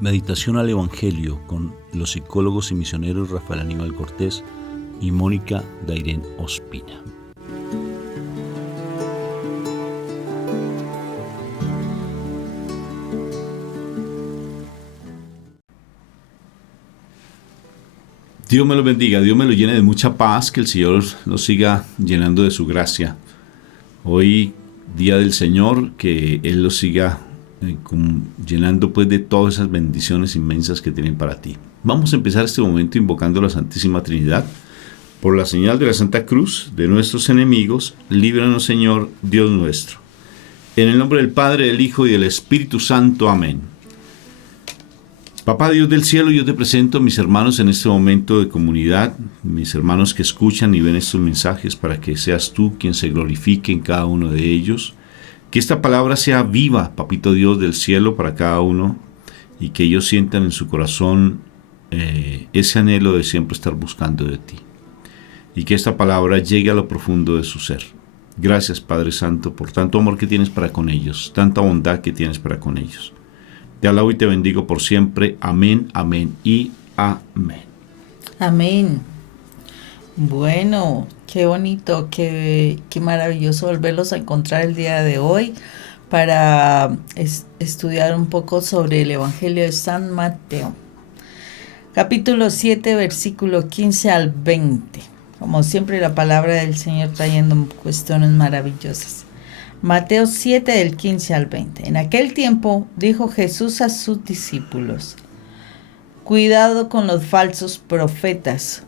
Meditación al Evangelio con los psicólogos y misioneros Rafael Aníbal Cortés y Mónica Dairén Ospina. Dios me lo bendiga, Dios me lo llene de mucha paz, que el Señor nos siga llenando de su gracia. Hoy, Día del Señor, que Él lo siga llenando pues de todas esas bendiciones inmensas que tienen para ti. Vamos a empezar este momento invocando a la Santísima Trinidad. Por la señal de la Santa Cruz de nuestros enemigos, líbranos, Señor, Dios nuestro. En el nombre del Padre, del Hijo y del Espíritu Santo. Amén. Papá Dios del cielo, yo te presento a mis hermanos en este momento de comunidad, mis hermanos que escuchan y ven estos mensajes, para que seas tú quien se glorifique en cada uno de ellos. Que esta palabra sea viva, Papito Dios del cielo, para cada uno, y que ellos sientan en su corazón ese anhelo de siempre estar buscando de ti. Y que esta palabra llegue a lo profundo de su ser. Gracias, Padre Santo, por tanto amor que tienes para con ellos, tanta bondad que tienes para con ellos. Te alabo y te bendigo por siempre. Amén, amén y amén. Amén. Bueno, qué bonito, qué maravilloso volverlos a encontrar el día de hoy para estudiar un poco sobre el Evangelio de San Mateo. Capítulo 7, versículo 15 al 20. Como siempre, la palabra del Señor trayendo cuestiones maravillosas. Mateo 7, del 15 al 20. En aquel tiempo dijo Jesús a sus discípulos: cuidado con los falsos profetas.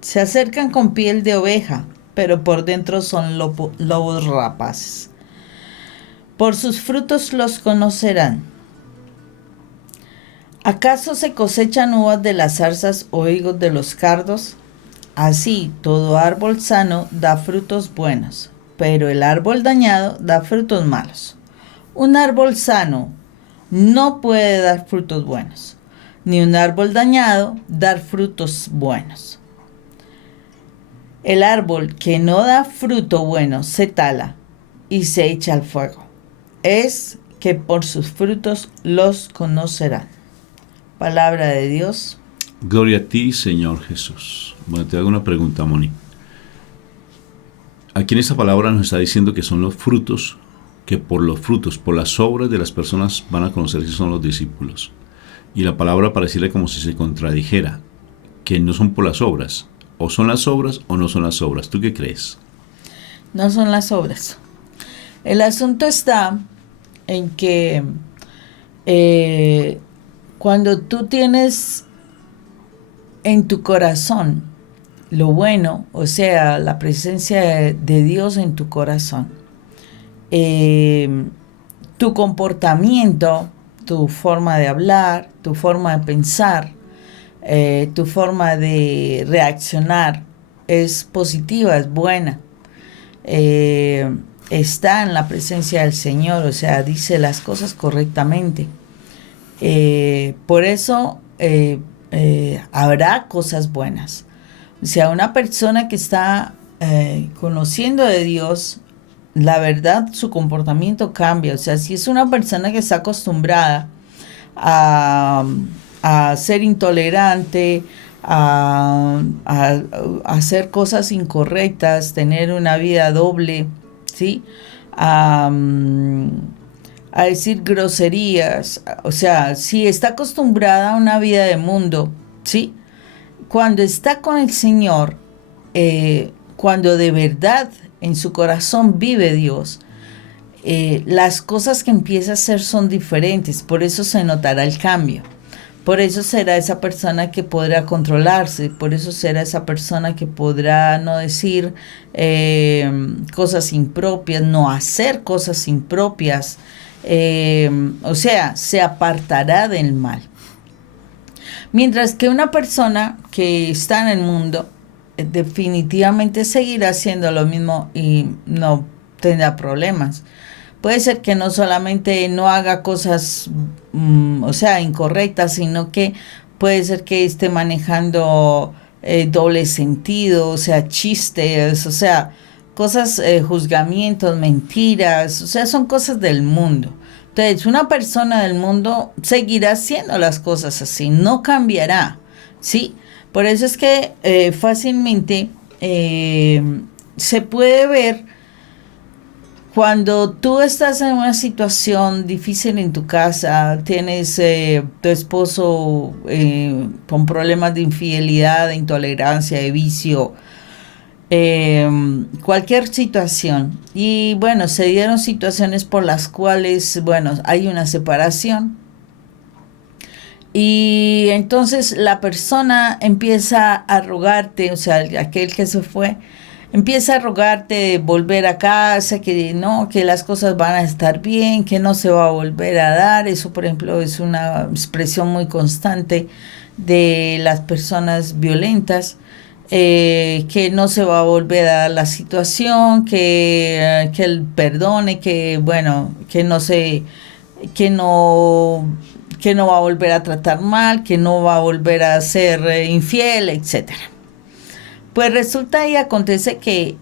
Se acercan con piel de oveja, pero por dentro son lobos rapaces. Por sus frutos los conocerán. ¿Acaso se cosechan uvas de las zarzas o higos de los cardos? Así, todo árbol sano da frutos buenos, pero el árbol dañado da frutos malos. Un árbol sano no puede dar frutos buenos, ni un árbol dañado dar frutos buenos. El árbol que no da fruto bueno se tala y se echa al fuego. Es que por sus frutos los conocerán. Palabra de Dios. Gloria a ti, Señor Jesús. Bueno, te hago una pregunta, Moni. Aquí en esta palabra nos está diciendo que son los frutos, que por los frutos, por las obras de las personas van a conocer si son los discípulos. Y la palabra pareciera como si se contradijera, que no son por las obras. O son las obras o no son las obras. ¿Tú qué crees? No son las obras. El asunto está en que cuando tú tienes en tu corazón lo bueno, o sea, la presencia de Dios en tu corazón, tu comportamiento, tu forma de hablar, tu forma de pensar, tu forma de reaccionar es positiva, es buena, está en la presencia del Señor, o sea, dice las cosas correctamente. Por eso habrá cosas buenas. O sea, una persona que está conociendo de Dios, la verdad, su comportamiento cambia. O sea, si es una persona que está acostumbrada a ser intolerante, a hacer cosas incorrectas, tener una vida doble, ¿sí? A decir groserías, o sea, si está acostumbrada a una vida de mundo, ¿sí? Cuando está con el Señor, cuando de verdad en su corazón vive Dios, las cosas que empieza a hacer son diferentes, por eso se notará el cambio. Por eso será esa persona que podrá controlarse, por eso será esa persona que podrá no decir cosas impropias, no hacer cosas impropias, o sea, se apartará del mal. Mientras que una persona que está en el mundo definitivamente seguirá haciendo lo mismo y no tendrá problemas. Puede ser que no solamente no haga cosas, o sea, incorrectas, sino que puede ser que esté manejando doble sentido, o sea, chistes, o sea, cosas, juzgamientos, mentiras, o sea, son cosas del mundo. Entonces, una persona del mundo seguirá haciendo las cosas así, no cambiará, ¿sí? Por eso es que fácilmente se puede ver cuando tú estás en una situación difícil en tu casa, tienes tu esposo con problemas de infidelidad, de intolerancia, de vicio, cualquier situación. Y bueno, se dieron situaciones por las cuales, bueno, hay una separación. Y entonces la persona empieza a rogarte, o sea, aquel que se fue, empieza a rogarte de volver a casa, que no, que las cosas van a estar bien, que no se va a volver a dar. Eso, por ejemplo, es una expresión muy constante de las personas violentas, que no se va a volver a dar la situación, que él perdone, que bueno, que no, que no va a volver a tratar mal, que no va a volver a ser infiel, etcétera. Pues resulta y acontece que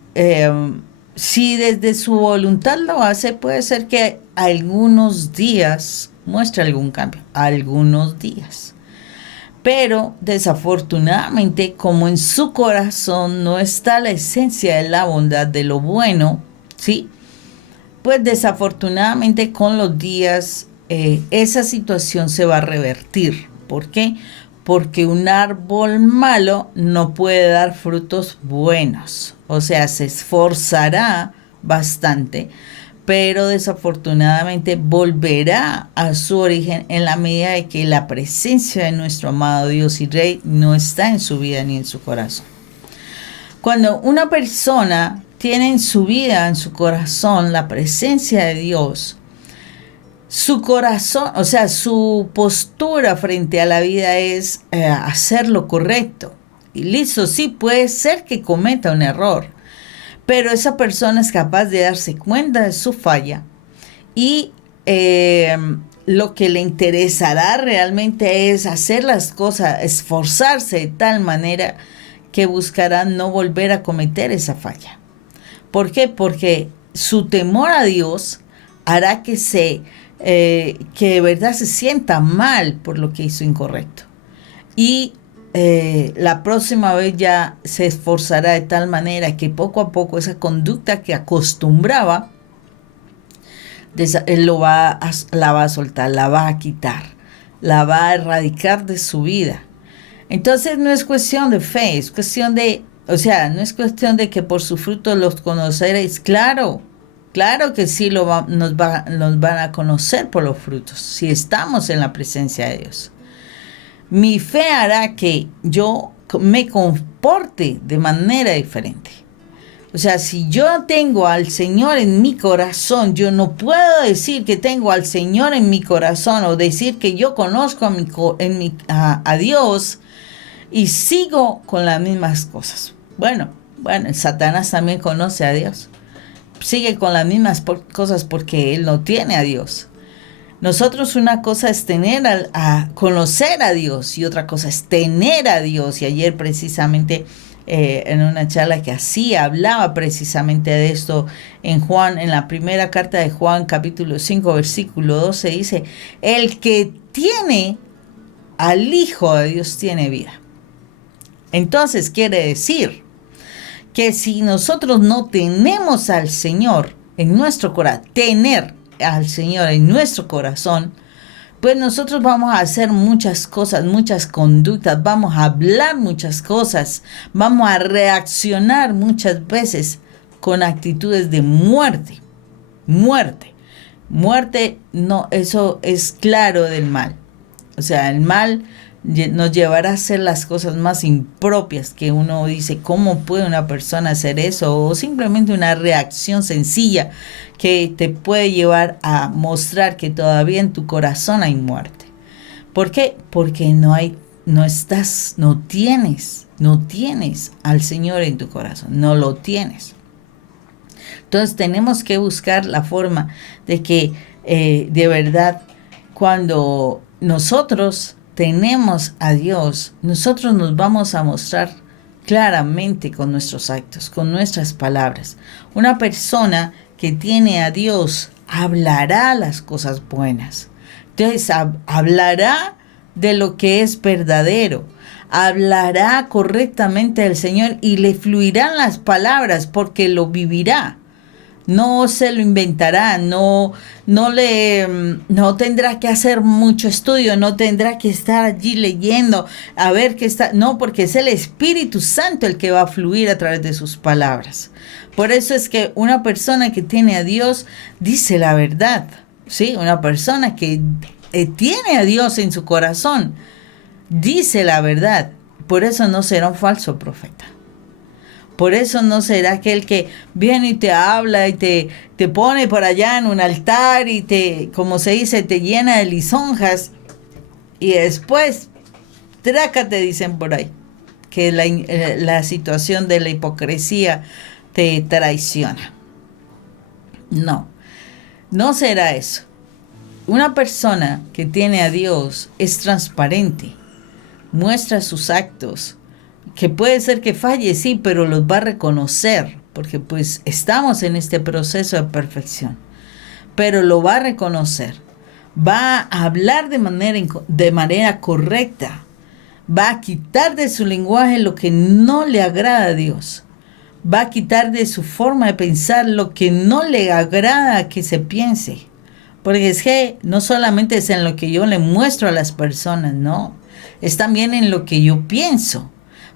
si desde su voluntad lo hace, puede ser que algunos días muestre algún cambio, algunos días. Pero desafortunadamente, como en su corazón no está la esencia de la bondad, de lo bueno, ¿sí? Pues desafortunadamente con los días esa situación se va a revertir. ¿Por qué? Porque un árbol malo no puede dar frutos buenos. O sea, se esforzará bastante, pero desafortunadamente volverá a su origen en la medida de que la presencia de nuestro amado Dios y Rey no está en su vida ni en su corazón. Cuando una persona tiene en su vida, en su corazón, la presencia de Dios, su corazón, o sea, su postura frente a la vida es hacer lo correcto. Y listo, sí, puede ser que cometa un error, pero esa persona es capaz de darse cuenta de su falla y lo que le interesará realmente es hacer las cosas, esforzarse de tal manera que buscará no volver a cometer esa falla. ¿Por qué? Porque su temor a Dios hará que de verdad se sienta mal por lo que hizo incorrecto. Y la próxima vez ya se esforzará de tal manera que poco a poco esa conducta que acostumbraba, la va a soltar, la va a quitar, la va a erradicar de su vida. Entonces no es cuestión de fe, es cuestión de, o sea, no es cuestión de que por su fruto los conoceréis. Claro que sí nos van a conocer por los frutos, si estamos en la presencia de Dios. Mi fe hará que yo me comporte de manera diferente. O sea, si yo tengo al Señor en mi corazón, yo no puedo decir que tengo al Señor en mi corazón o decir que yo conozco a Dios y sigo con las mismas cosas. Bueno, Satanás también conoce a Dios. Sigue con las mismas cosas porque él no tiene a Dios. Nosotros, una cosa es conocer a Dios y otra cosa es tener a Dios. Y ayer precisamente en una charla que hacía, hablaba precisamente de esto en Juan, en la primera carta de Juan, capítulo 5, versículo 12, dice: el que tiene al Hijo de Dios tiene vida. Entonces quiere decir que si nosotros no tenemos al Señor en nuestro corazón, tener al Señor en nuestro corazón, pues nosotros vamos a hacer muchas cosas, muchas conductas, vamos a hablar muchas cosas, vamos a reaccionar muchas veces con actitudes de muerte. Muerte, no, eso es claro del mal. O sea, el mal nos llevará a hacer las cosas más impropias, que uno dice, ¿cómo puede una persona hacer eso? O simplemente una reacción sencilla que te puede llevar a mostrar que todavía en tu corazón hay muerte. ¿Por qué? Porque no tienes al Señor en tu corazón, no lo tienes. Entonces tenemos que buscar la forma de que de verdad, cuando nosotros tenemos a Dios, nosotros nos vamos a mostrar claramente con nuestros actos, con nuestras palabras. Una persona que tiene a Dios hablará las cosas buenas. Entonces hablará de lo que es verdadero, hablará correctamente del Señor y le fluirán las palabras porque lo vivirá. No se lo inventará, no tendrá que hacer mucho estudio, no tendrá que estar allí leyendo a ver qué está, no, porque es el Espíritu Santo el que va a fluir a través de sus palabras. Por eso es que una persona que tiene a Dios dice la verdad, ¿sí? Una persona que tiene a Dios en su corazón dice la verdad. Por eso no será un falso profeta. Por eso no será aquel que viene y te habla y te pone por allá en un altar y te, como se dice, te llena de lisonjas y después, trácate, dicen por ahí, que la situación de la hipocresía te traiciona. No será eso. Una persona que tiene a Dios es transparente, muestra sus actos, que puede ser que falle, sí, pero los va a reconocer, porque pues estamos en este proceso de perfección, pero lo va a reconocer, va a hablar de manera correcta, va a quitar de su lenguaje lo que no le agrada a Dios, va a quitar de su forma de pensar lo que no le agrada que se piense, porque es que no solamente es en lo que yo le muestro a las personas, no, es también en lo que yo pienso.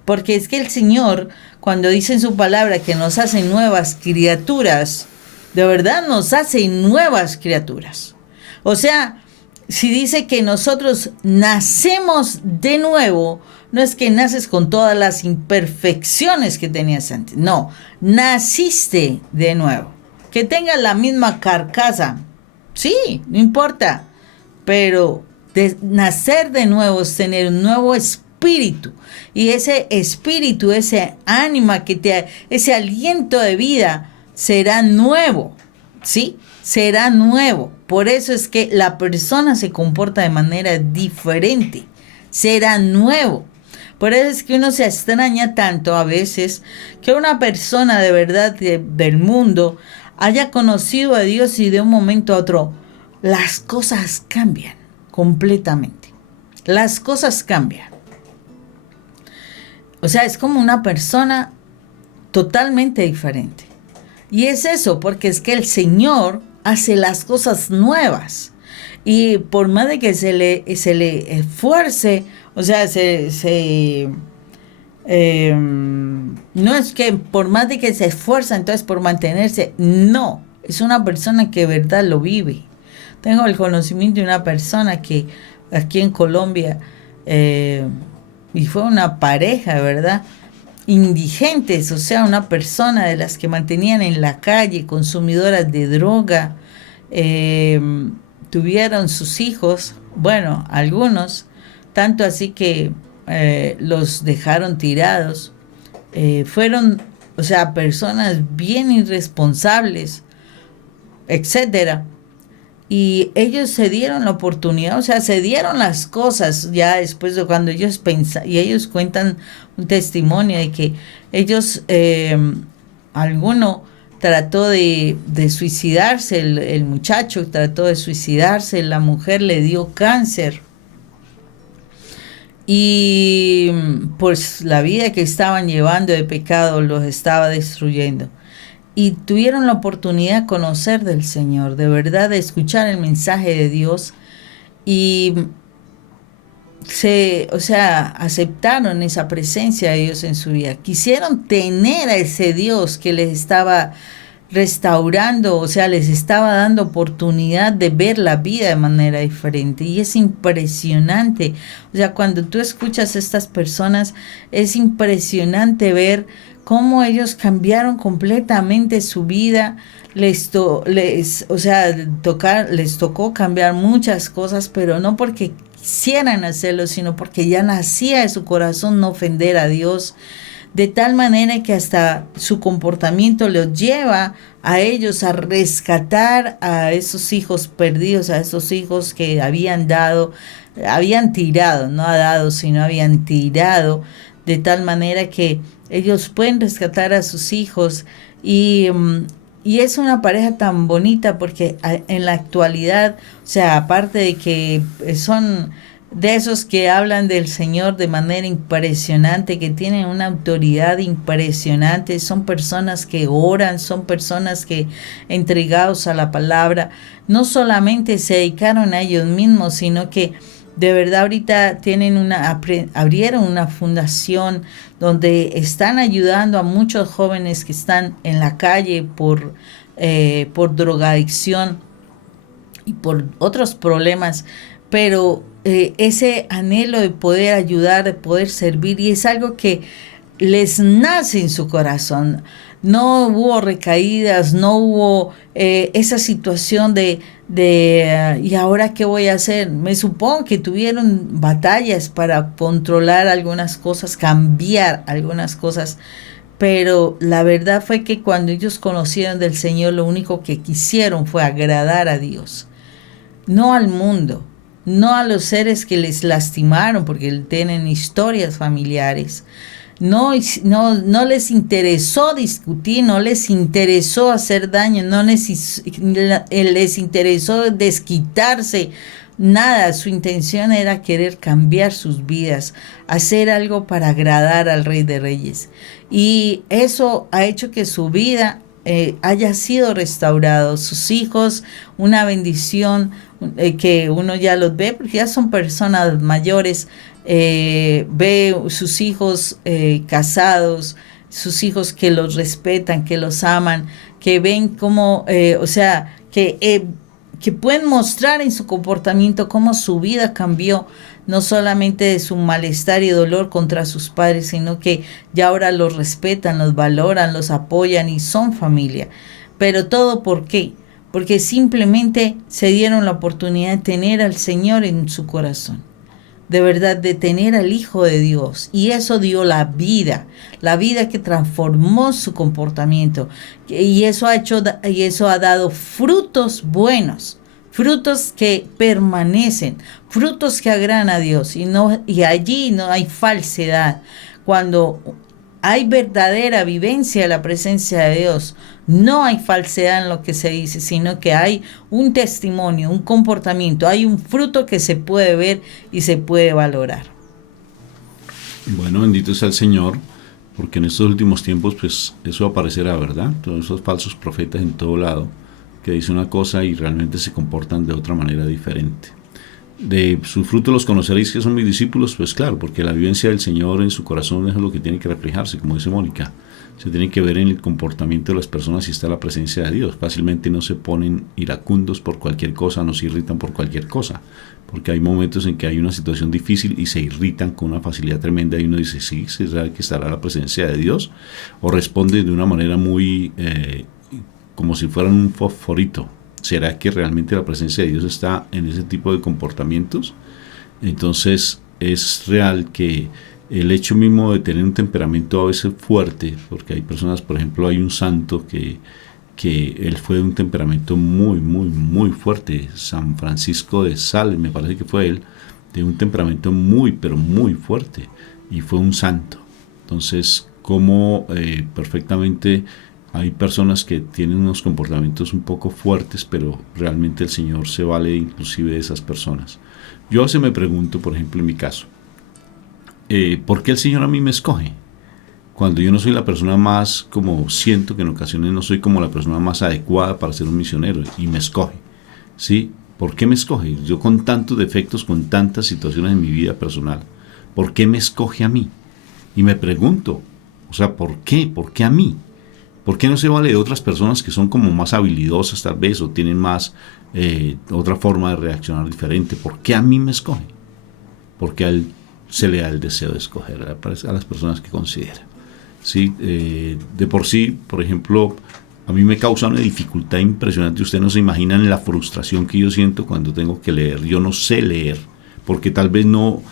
Porque es que el Señor, cuando dice en su palabra que nos hace nuevas criaturas, de verdad nos hace nuevas criaturas. O sea, si dice que nosotros nacemos de nuevo, no es que naces con todas las imperfecciones que tenías antes. No, naciste de nuevo. Que tengas la misma carcasa, sí, no importa. Pero nacer de nuevo es tener un nuevo espíritu. Y ese espíritu, ese ánima, ese aliento de vida será nuevo, ¿sí? Será nuevo. Por eso es que la persona se comporta de manera diferente. Será nuevo. Por eso es que uno se extraña tanto a veces que una persona de verdad del mundo haya conocido a Dios y de un momento a otro las cosas cambian completamente. Las cosas cambian. O sea, es como una persona totalmente diferente. Y es eso, porque es que el Señor hace las cosas nuevas. Y por más de que se le esfuerce, o sea, no es que por más de que se esfuerza entonces por mantenerse, no, es una persona que de verdad lo vive. Tengo el conocimiento de una persona que aquí en Colombia, y fue una pareja, ¿verdad? Indigentes, o sea, una persona de las que mantenían en la calle, consumidoras de droga, tuvieron sus hijos, bueno, algunos, tanto así que los dejaron tirados, fueron, o sea, personas bien irresponsables, etcétera. Y ellos se dieron la oportunidad, o sea, se dieron las cosas ya después de cuando ellos pensaron, y ellos cuentan un testimonio de que ellos, alguno trató de suicidarse, el muchacho trató de suicidarse, la mujer le dio cáncer. Y pues la vida que estaban llevando de pecado los estaba destruyendo. Y tuvieron la oportunidad de conocer del Señor, de verdad, de escuchar el mensaje de Dios y aceptaron esa presencia de Dios en su vida. Quisieron tener a ese Dios que les estaba restaurando, o sea, les estaba dando oportunidad de ver la vida de manera diferente. Y es impresionante, o sea, cuando tú escuchas a estas personas, es impresionante ver cómo ellos cambiaron completamente su vida. Les tocó cambiar muchas cosas, pero no porque quisieran hacerlo, sino porque ya nacía de su corazón no ofender a Dios, de tal manera que hasta su comportamiento los lleva a ellos a rescatar a esos hijos perdidos, a esos hijos que habían tirado, no ha dado, sino habían tirado, de tal manera que ellos pueden rescatar a sus hijos y y es una pareja tan bonita porque en la actualidad, o sea, aparte de que son de esos que hablan del Señor de manera impresionante, que tienen una autoridad impresionante, son personas que oran, son personas que entregados a la palabra, no solamente se dedicaron a ellos mismos, sino que de verdad ahorita tienen abrieron una fundación donde están ayudando a muchos jóvenes que están en la calle por drogadicción y por otros problemas, pero ese anhelo de poder ayudar, de poder servir, y es algo que les nace en su corazón. No hubo recaídas, no hubo esa situación de ¿y ahora qué voy a hacer? Me supongo que tuvieron batallas para controlar algunas cosas, cambiar algunas cosas, pero la verdad fue que cuando ellos conocieron del Señor, lo único que quisieron fue agradar a Dios, no al mundo, no a los seres que les lastimaron, porque tienen historias familiares. No les interesó discutir, no les interesó hacer daño, no les interesó desquitarse, nada. Su intención era querer cambiar sus vidas, hacer algo para agradar al Rey de Reyes. Y eso ha hecho que su vida haya sido restaurado, sus hijos, una bendición, que uno ya los ve, porque ya son personas mayores, ve sus hijos casados, sus hijos que los respetan, que los aman, que ven cómo, o sea, que pueden mostrar en su comportamiento cómo su vida cambió, no solamente de su malestar y dolor contra sus padres, sino que ya ahora los respetan, los valoran, los apoyan y son familia. Pero todo ¿por qué? Porque simplemente se dieron la oportunidad de tener al Señor en su corazón, de verdad, de tener al Hijo de Dios, y eso dio la vida que transformó su comportamiento, y eso ha dado frutos buenos, frutos que permanecen, frutos que agradan a Dios, y allí no hay falsedad. Cuando hay verdadera vivencia de la presencia de Dios, no hay falsedad en lo que se dice, sino que hay un testimonio, un comportamiento, hay un fruto que se puede ver y se puede valorar. Bueno, bendito sea el Señor, porque en estos últimos tiempos, pues eso aparecerá, ¿verdad? Todos esos falsos profetas en todo lado, que dicen una cosa y realmente se comportan de otra manera diferente. De sus frutos los conoceréis que son mis discípulos, pues claro, porque la vivencia del Señor en su corazón es lo que tiene que reflejarse, como dice Mónica. Se tiene que ver en el comportamiento de las personas si está la presencia de Dios. Fácilmente no se ponen iracundos por cualquier cosa, no se irritan por cualquier cosa, porque hay momentos en que hay una situación difícil y se irritan con una facilidad tremenda y uno dice, sí, ¿será que estará la presencia de Dios? O responde de una manera muy como si fueran un fosforito. ¿Será que realmente la presencia de Dios está en ese tipo de comportamientos? Entonces es real que el hecho mismo de tener un temperamento a veces fuerte, porque hay personas, por ejemplo, hay un santo que él fue de un temperamento muy, muy, muy fuerte, San Francisco de Sales, me parece que fue él, de un temperamento muy, pero muy fuerte, y fue un santo. Entonces, como perfectamente hay personas que tienen unos comportamientos un poco fuertes, pero realmente el Señor se vale inclusive de esas personas. Yo a veces me pregunto, por ejemplo, en mi caso, ¿por qué el Señor a mí me escoge? Cuando yo no soy la persona más, como siento que en ocasiones no soy como la persona más adecuada para ser un misionero, y me escoge, ¿sí? ¿Por qué me escoge? Yo con tantos defectos, con tantas situaciones en mi vida personal, ¿por qué me escoge a mí? Y me pregunto, o sea, ¿por qué? ¿Por qué a mí? ¿Por qué no se vale de otras personas que son como más habilidosas tal vez o tienen más otra forma de reaccionar diferente? ¿Por qué a mí me escoge? Porque a él se le da el deseo de escoger a las personas que considera. ¿Sí? De por sí, por ejemplo, a mí me causa una dificultad impresionante. Ustedes no se imaginan la frustración que yo siento cuando tengo que leer. Yo no sé leer, porque tal vez no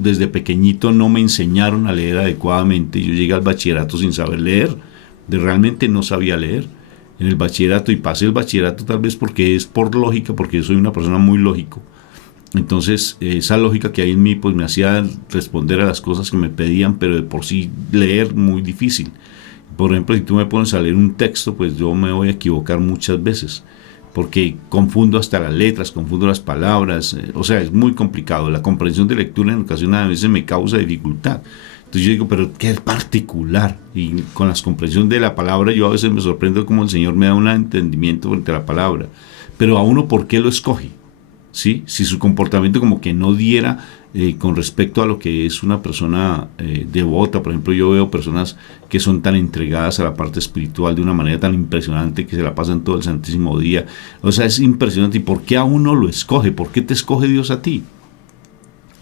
desde pequeñito no me enseñaron a leer adecuadamente. Yo llegué al bachillerato sin saber leer, realmente no sabía leer en el bachillerato, y pasé el bachillerato tal vez porque es por lógica, porque yo soy una persona muy lógico. Entonces esa lógica que hay en mí pues me hacía responder a las cosas que me pedían, pero de por sí leer muy difícil. Por ejemplo, si tú me pones a leer un texto, pues yo me voy a equivocar muchas veces, porque confundo hasta las letras, confundo las palabras, o sea, es muy complicado. La comprensión de lectura en ocasiones a veces me causa dificultad. Entonces yo digo, pero qué particular. Y con la comprensión de la palabra yo a veces me sorprendo cómo el Señor me da un entendimiento frente a la palabra. Pero a uno, ¿por qué lo escoge? ¿Sí? Si su comportamiento como que no diera con respecto a lo que es una persona devota. Por ejemplo, yo veo personas que son tan entregadas a la parte espiritual de una manera tan impresionante, que se la pasan todo el santísimo día. O sea, es impresionante. ¿Y por qué a uno lo escoge? ¿Por qué te escoge Dios a ti?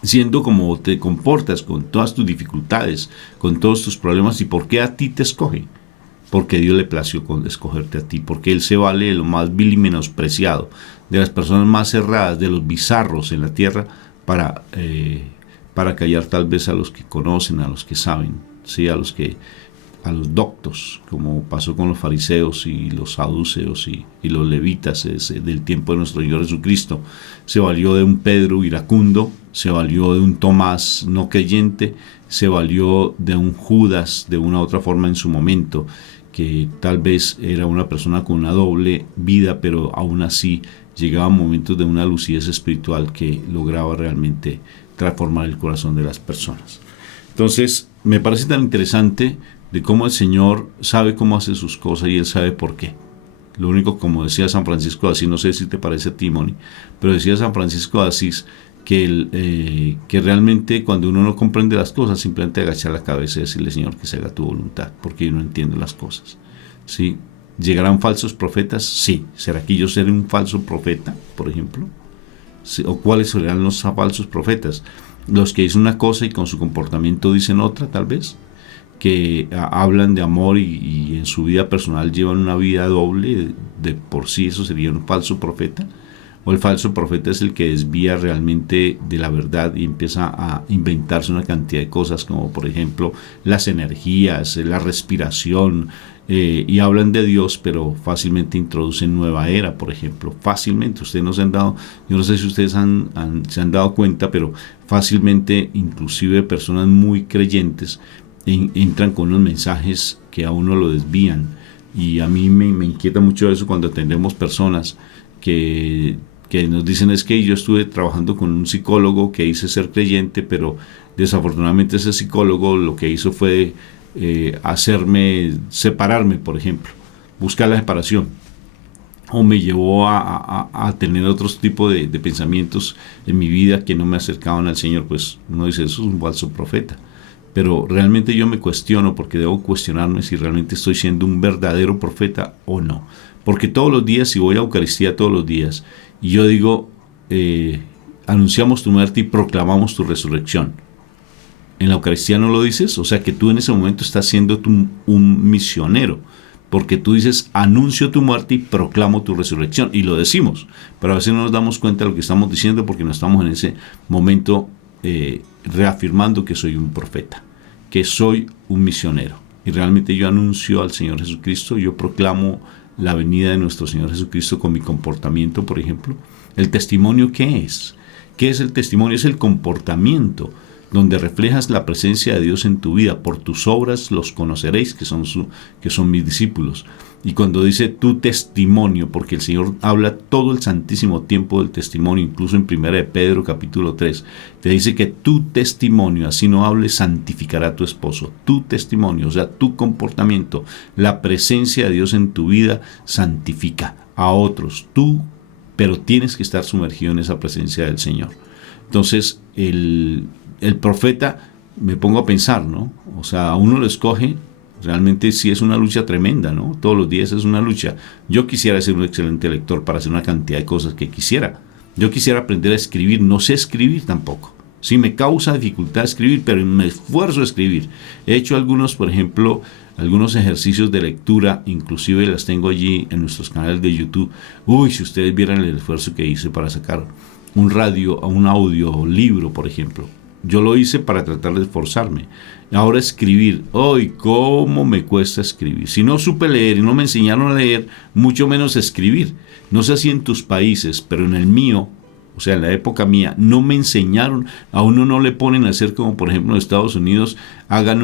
Siendo como te comportas, con todas tus dificultades, con todos tus problemas, ¿y por qué a ti te escoge? Porque Dios le plació con escogerte a ti, porque Él se vale de lo más vil y menospreciado, de las personas más cerradas, de los bizarros en la tierra, para callar tal vez a los que conocen, a los que saben, ¿sí? a los doctos, como pasó con los fariseos y los saduceos y los levitas del tiempo de nuestro Señor Jesucristo. Se valió de un Pedro iracundo, se valió de un Tomás no creyente, se valió de un Judas de una u otra forma en su momento, que tal vez era una persona con una doble vida, pero aún así llegaba a momentos de una lucidez espiritual que lograba realmente transformar el corazón de las personas. Entonces, me parece tan interesante de cómo el Señor sabe cómo hace sus cosas y Él sabe por qué. Lo único, como decía San Francisco de Asís, no sé si te parece a ti, Moni, pero decía San Francisco de Asís que realmente cuando uno no comprende las cosas, simplemente agachar la cabeza y decirle, Señor, que se haga tu voluntad, porque yo no entiendo las cosas. ¿Sí? ¿Llegarán falsos profetas? Sí. ¿Será que yo seré un falso profeta, por ejemplo? ¿Sí? ¿O cuáles serán los falsos profetas? Los que dicen una cosa y con su comportamiento dicen otra, tal vez, que hablan de amor y en su vida personal llevan una vida doble, de por sí eso sería un falso profeta. O el falso profeta es el que desvía realmente de la verdad y empieza a inventarse una cantidad de cosas, como por ejemplo las energías, la respiración, y hablan de Dios, pero fácilmente introducen nueva era, por ejemplo. Fácilmente, ustedes no se han dado, yo no sé si ustedes se han dado cuenta, pero fácilmente, inclusive personas muy creyentes entran con unos mensajes que a uno lo desvían. Y a mí me inquieta mucho eso cuando atendemos personas que nos dicen, es que yo estuve trabajando con un psicólogo que dice ser creyente, pero desafortunadamente ese psicólogo lo que hizo fue hacerme separarme, por ejemplo, buscar la separación, o me llevó a tener otros tipos de pensamientos en mi vida que no me acercaban al Señor. Pues uno dice, eso es un falso profeta. Pero realmente yo me cuestiono, porque debo cuestionarme si realmente estoy siendo un verdadero profeta o no. Porque todos los días, si voy a Eucaristía todos los días, y yo digo, anunciamos tu muerte y proclamamos tu resurrección. En la Eucaristía no lo dices, o sea que tú en ese momento estás siendo un misionero, porque tú dices, anuncio tu muerte y proclamo tu resurrección, y lo decimos, pero a veces no nos damos cuenta de lo que estamos diciendo, porque no estamos en ese momento reafirmando que soy un profeta, que soy un misionero, y realmente yo anuncio al Señor Jesucristo, yo proclamo la venida de nuestro Señor Jesucristo con mi comportamiento, por ejemplo. ¿El testimonio qué es? ¿Qué es el testimonio? Es el comportamiento donde reflejas la presencia de Dios en tu vida. Por tus obras los conoceréis, que son mis discípulos. Y cuando dice tu testimonio, porque el Señor habla todo el santísimo tiempo del testimonio, incluso en 1 de Pedro capítulo 3, te dice que tu testimonio, así no hables, santificará a tu esposo. Tu testimonio, o sea, tu comportamiento, la presencia de Dios en tu vida santifica a otros. Pero tienes que estar sumergido en esa presencia del Señor. Entonces, el profeta, me pongo a pensar, ¿no? O sea, a uno lo escoge. Realmente sí es una lucha tremenda, ¿no? Todos los días es una lucha. Yo quisiera ser un excelente lector para hacer una cantidad de cosas que quisiera. Yo quisiera aprender a escribir, no sé escribir tampoco. Sí, me causa dificultad escribir, pero me esfuerzo a escribir. He hecho algunos, por ejemplo, algunos ejercicios de lectura, inclusive las tengo allí en nuestros canales de YouTube. Uy, si ustedes vieran el esfuerzo que hice para sacar un audiolibro, por ejemplo. Yo lo hice para tratar de esforzarme. Ahora escribir, ¡ay, cómo me cuesta escribir! Si no supe leer y no me enseñaron a leer, mucho menos escribir. No sé si en tus países, pero en el mío, o sea, en la época mía, no me enseñaron, a uno no le ponen a hacer como, por ejemplo, en Estados Unidos, hagan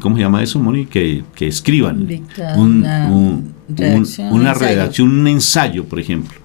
¿cómo se llama eso, Moni? Que escriban una redacción, un ensayo, por ejemplo.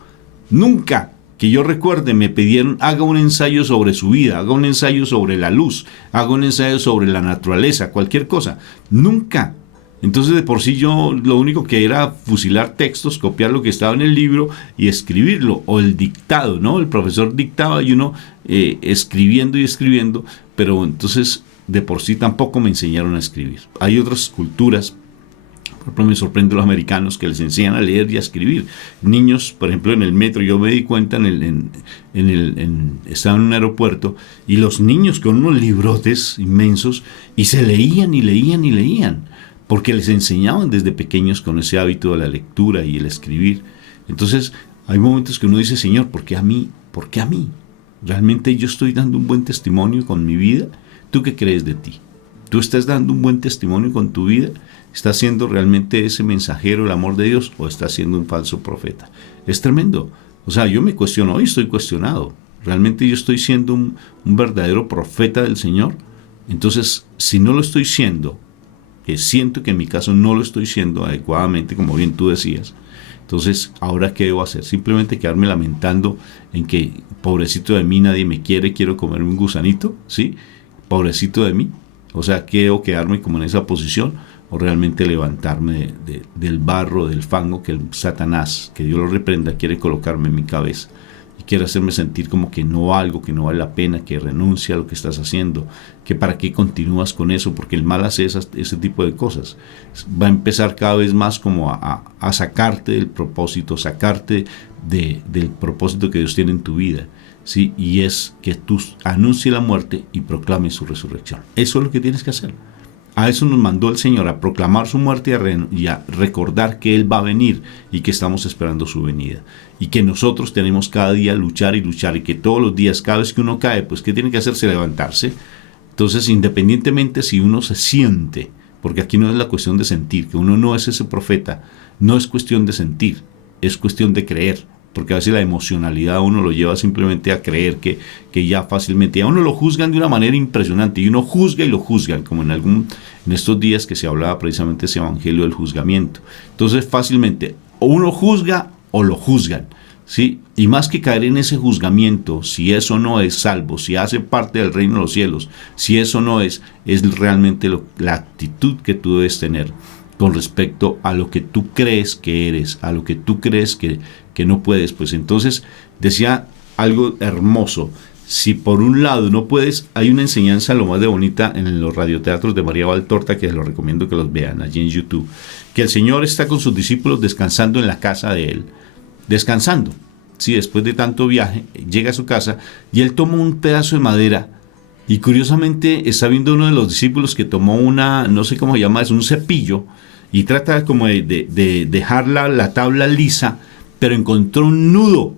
Nunca que yo recuerde me pidieron, haga un ensayo sobre su vida, haga un ensayo sobre la luz, haga un ensayo sobre la naturaleza, cualquier cosa. Nunca. Entonces, de por sí yo lo único que era fusilar textos, copiar lo que estaba en el libro y escribirlo, o el dictado, ¿no? El profesor dictaba y uno escribiendo y escribiendo, pero entonces de por sí tampoco me enseñaron a escribir. Hay otras culturas, por ejemplo, me sorprende los americanos que les enseñan a leer y a escribir. Niños, por ejemplo, en el metro, yo me di cuenta estaba en un aeropuerto y los niños con unos librotes inmensos y se leían y leían y leían, porque les enseñaban desde pequeños con ese hábito de la lectura y el escribir. Entonces, hay momentos que uno dice, Señor, ¿por qué a mí? ¿Por qué a mí? ¿Realmente yo estoy dando un buen testimonio con mi vida? ¿Tú qué crees de ti? ¿Tú estás dando un buen testimonio con tu vida? ¿Estás siendo realmente ese mensajero del amor de Dios o estás siendo un falso profeta? Es tremendo. O sea, yo me cuestiono, hoy estoy cuestionado. ¿Realmente yo estoy siendo un verdadero profeta del Señor? Entonces, si no lo estoy siendo, que siento que en mi caso no lo estoy siendo adecuadamente, como bien tú decías, entonces, ¿ahora qué debo hacer? Simplemente quedarme lamentando en que, pobrecito de mí, nadie me quiere, quiero comerme un gusanito, ¿sí? Pobrecito de mí. O sea, ¿qué debo quedarme como en esa posición? O realmente levantarme del barro, del fango que el Satanás, que Dios lo reprenda, quiere colocarme en mi cabeza. Y quiere hacerme sentir como que no valgo, que no vale la pena, que renuncia a lo que estás haciendo, que para qué continúas con eso, porque el mal hace ese tipo de cosas. Va a empezar cada vez más como a sacarte del propósito, sacarte del propósito que Dios tiene en tu vida, ¿sí? Y es que tú anuncies la muerte y proclames su resurrección. Eso es lo que tienes que hacer. A eso nos mandó el Señor, a proclamar su muerte y a recordar que Él va a venir y que estamos esperando su venida. Y que nosotros tenemos cada día luchar y luchar, y que todos los días, cada vez que uno cae, pues ¿qué tiene que hacerse? Levantarse. Entonces, independientemente si uno se siente, porque aquí no es la cuestión de sentir, que uno no es ese profeta, no es cuestión de sentir, es cuestión de creer. Porque a veces la emocionalidad a uno lo lleva simplemente a creer que ya fácilmente, a uno lo juzgan de una manera impresionante, y uno juzga y lo juzgan, como en estos días que se hablaba precisamente ese evangelio del juzgamiento. Entonces fácilmente, o uno juzga o lo juzgan, ¿sí? Y más que caer en ese juzgamiento, si eso no es salvo, si hace parte del reino de los cielos, si eso no es realmente la actitud que tú debes tener con respecto a lo que tú crees que eres, a lo que tú crees que no puedes. Pues entonces decía algo hermoso: si por un lado no puedes, hay una enseñanza lo más de bonita en los radioteatros de María Valtorta, que les lo recomiendo que los vean allí en YouTube, que el Señor está con sus discípulos descansando en la casa de Él, descansando, sí, después de tanto viaje, llega a su casa y Él toma un pedazo de madera. Y curiosamente está viendo uno de los discípulos que tomó no sé cómo se llama, es un cepillo, y trata como de dejar la tabla lisa, pero encontró un nudo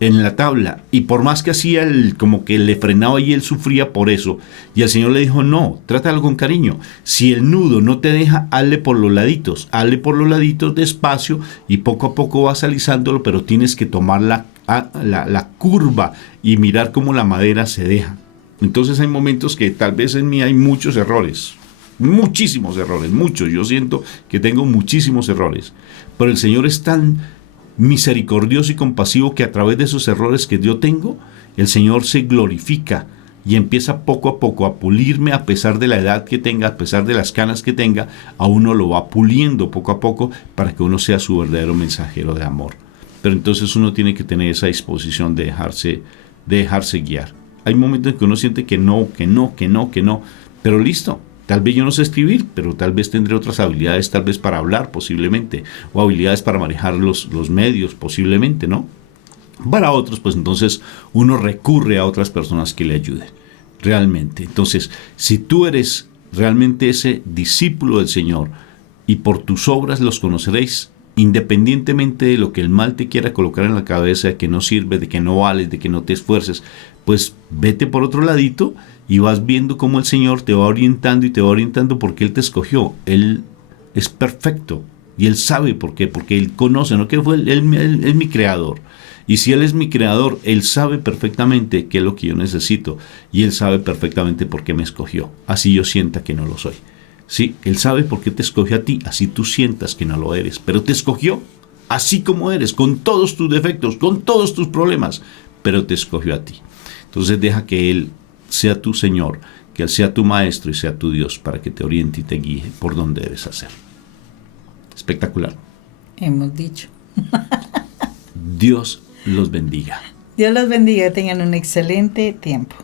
en la tabla, y por más que hacía, como que le frenaba y él sufría por eso. Y el Señor le dijo, no, trátalo con cariño. Si el nudo no te deja, hazle por los laditos despacio, y poco a poco vas alisándolo, pero tienes que tomar la curva y mirar cómo la madera se deja. Entonces hay momentos que tal vez en mí hay muchos errores, muchísimos errores, muchos. Yo siento que tengo muchísimos errores, pero el Señor es tan misericordioso y compasivo que a través de esos errores que yo tengo, el Señor se glorifica y empieza poco a poco a pulirme, a pesar de la edad que tenga, a pesar de las canas que tenga. A uno lo va puliendo poco a poco para que uno sea su verdadero mensajero de amor. Pero entonces uno tiene que tener esa disposición de dejarse guiar. Hay momentos en que uno siente que no, pero listo. Tal vez yo no sé escribir, pero tal vez tendré otras habilidades, tal vez para hablar posiblemente, o habilidades para manejar los medios posiblemente, ¿no? Para otros, pues entonces uno recurre a otras personas que le ayuden, realmente. Entonces, si tú eres realmente ese discípulo del Señor, y por tus obras los conoceréis, independientemente de lo que el mal te quiera colocar en la cabeza, de que no sirves, de que no vales, de que no te esfuerces, pues vete por otro ladito y vas viendo cómo el Señor te va orientando y te va orientando, porque Él te escogió. Él es perfecto y Él sabe por qué, porque Él conoce, ¿no? Que fue Él es mi creador. Y si Él es mi creador, Él sabe perfectamente qué es lo que yo necesito. Y Él sabe perfectamente por qué me escogió. Así yo sienta que no lo soy. Sí, Él sabe por qué te escogió a ti, así tú sientas que no lo eres. Pero te escogió así como eres, con todos tus defectos, con todos tus problemas. Pero te escogió a ti. Entonces deja que Él sea tu Señor, que Él sea tu Maestro y sea tu Dios para que te oriente y te guíe por donde debes hacer. Espectacular. Hemos dicho. Dios los bendiga. Dios los bendiga, tengan un excelente tiempo.